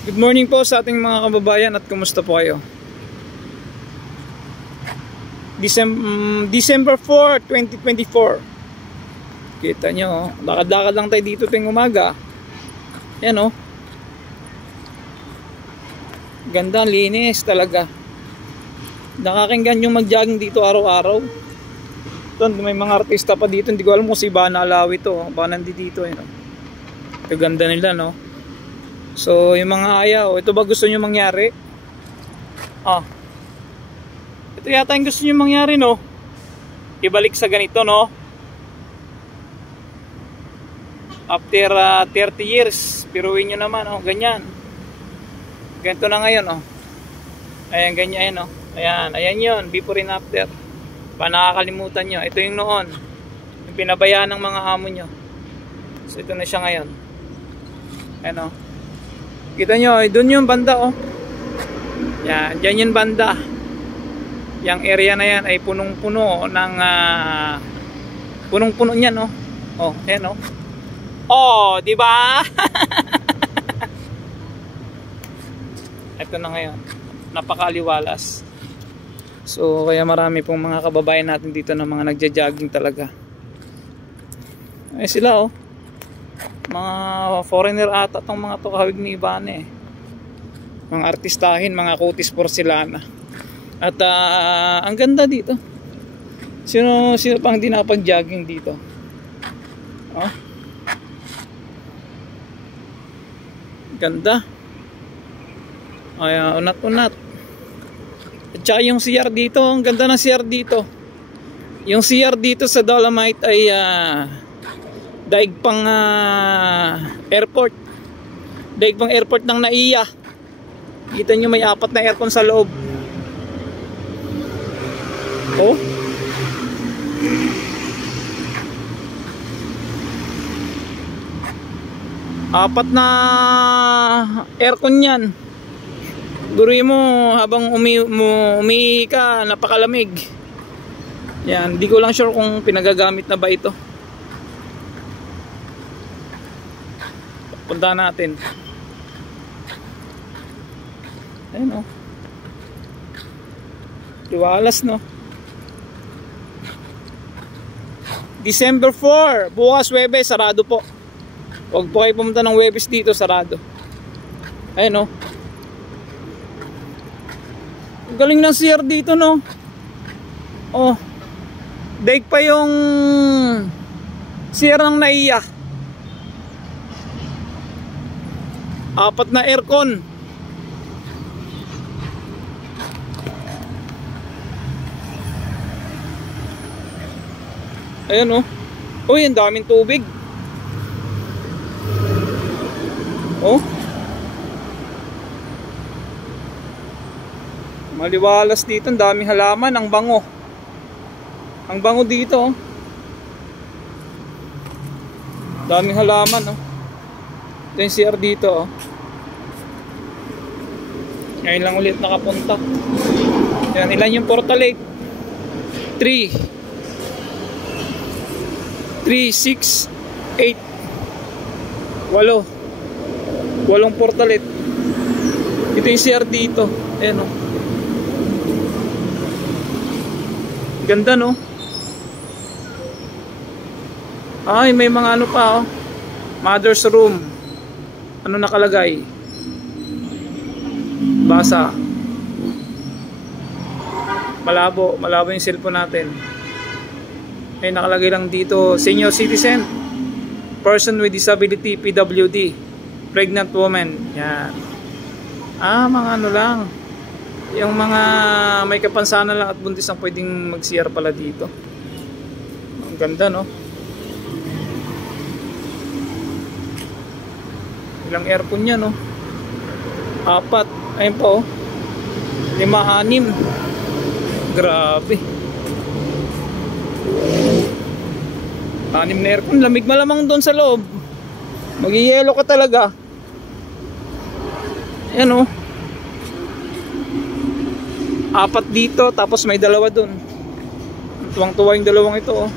Good morning po sa ating mga kababayan at kumusta po kayo? December 4, 2024. Kita nyo, lakad-lakad lang tayo dito tuwing umaga. Yan o. Ganda, linis talaga. Nakakinggan yung mag-jogging dito araw-araw. Ito, may mga artista pa dito. Hindi ko alam kung si Bana Alawi to. Baka nandito eh. Ito ganda nila, no? So, yung mga ayaw, ito ba gusto nyo mangyari? Ito yata yung gusto nyo mangyari, no? Ibalik sa ganito, no? After 30 years, piruin nyo naman, oh, ganyan. Ganito na ngayon, oh. Ayan, ganyan, oh. Ayan, ayan yun, before and after. Pa nakakalimutan nyo. Ito yung noon. Yung pinabayaan ng mga amo nyo. So, ito na siya ngayon. Ayan, oh. Kita nyo, doon yung banda, oh. Yan, dyan yung banda. Yang area na yan ay punong-puno ng punong-puno niyan, oh. Oh, ayan, oh. Oh, di ba? Ito na ngayon. Napakaliwalas. So, kaya marami pong mga kababayan natin dito na mga nagja-jogging talaga. Ay sila, oh. Mga foreigner ata tong mga to, kahawig ni Ivana eh. Mga artistahin, mga kutis porcelana. At ang ganda dito. Sino pang di nakapag-jogging dito? Oh. Ganda. Ay, unat-unat. At saka yung CR dito, ang ganda ng CR dito. Yung CR dito sa Dolomite ay daig pang airport. Daig pang airport ng NAIA. Kita nyo may 4 na aircon sa loob. Oh. Apat na aircon yan. Guruin mo habang umihi ka, napakalamig. Yan, di ko lang sure kung pinagagamit na ba ito. Punta natin. Ayun, oh. Liwalas, no? December 4, bukas Webes, sarado po. Huwag po kayo pumunta ng Webes dito, sarado. Ayun, oh. Galing ng CR dito, no? Oh. Daig pa yung CR ng NAIA. 4 na aircon. Ayan, oh. Uy, ang daming tubig. Oh. Maliwalas dito, ang daming halaman, ang bango. Ang bango dito, oh. Daming halaman, oh. Ito yung CR dito, oh. Ngayon lang ulit nakapunta. Yan, ilan yung portal lake? 3, 6, 8, 8 portalet. Ito yung CR dito. Ayan, oh. Ganda, no? Ay, may mga ano pa, oh. Mother's room. Ano nakalagay? Basa. Malabo yung cellphone natin. Ay, nakalagay lang dito, senior citizen, person with disability, PWD, pregnant woman. Yan. Mga ano lang, yung mga may kapansanan lang at buntis ang pwedeng mag-CR pala dito. Ang ganda, no? Ilang aircon niya, no? 4. Ayun pa, oh. 5, 6. Grabe. 6 na aircon, lamig malamang doon sa loob. Mag-yelo ka talaga. Ayan, oh. 4 dito, tapos may 2 doon. Tuwang-tuwa yung 2 ito, oh.